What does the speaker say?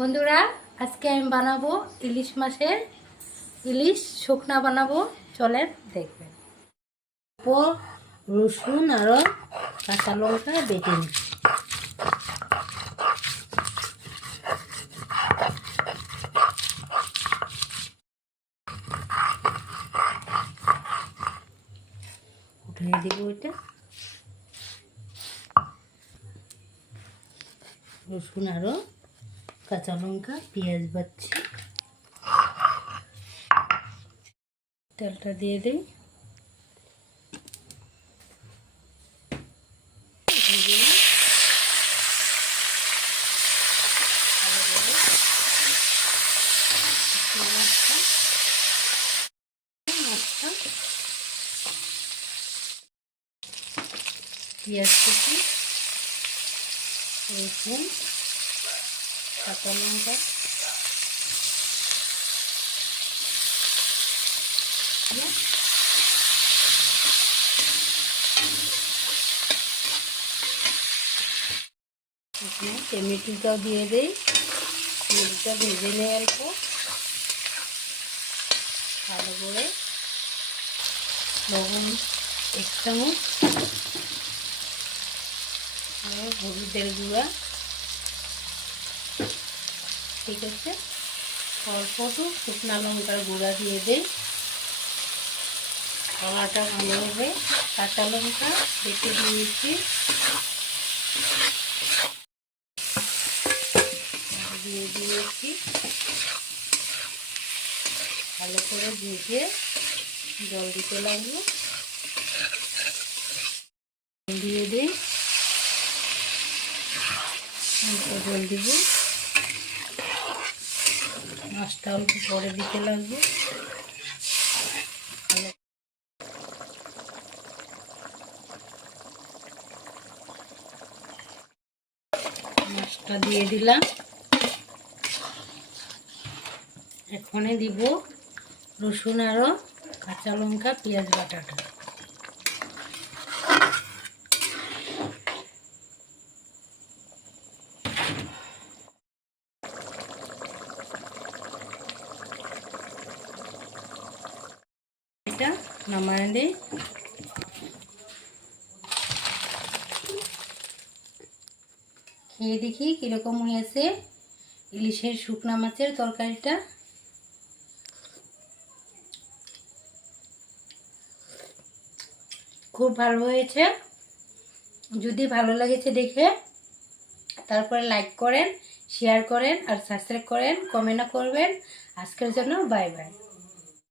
বন্ধুরা, আজকে আমি বানাবো ইলিশ মাছের ইলিশ শুকনা বানাবো। চলেন দেখবেন। রসুন আর কাঁচা লঙ্কা বেটে নিচ্ছি। উঠিয়ে দিব এটা। রসুন আর কাঁচা লঙ্কা পেঁয়াজ বাচ্ছি। তেলটা দিয়ে দিই। পেঁয়াজ কুচি, রসুন, কাঁচা লঙ্কা, টমেটোটাও দিয়ে দিই। টমেটোটা ভেজে নেই অল্প ভালো করে। লবণ 1 চামচ, হলুদের গুঁড়া, ঠিক আছে। অল্প একটু শুকনা লঙ্কার গুঁড়া দিয়ে দিই। খাওয়াটা ভালো হবে। কাঁচা লঙ্কা বেটে দিয়েছি, দিয়ে দিয়েছি। ভালো করে ভেজে জল দিতে লাগবো। দিয়ে দিই, অল্প জল দিব। মাছটা অল্প পরে দিতে লাগবে। মাছটা দিয়ে দিলাম। এখানে দিব রসুন আর কাঁচা লঙ্কা পেঁয়াজ বাটাটা। এটা নামায় দিই। খেয়ে দেখি কিরকম হয়েছে ইলিশের শুকনা মাছের তরকারিটা। খুব ভালো হয়েছে। যদি ভালো লেগেছে দেখে তারপরে লাইক করেন, শেয়ার করেন আর সাবস্ক্রাইব করেন, কমেন্টও করবেন। আজকের জন্য বাই বাই।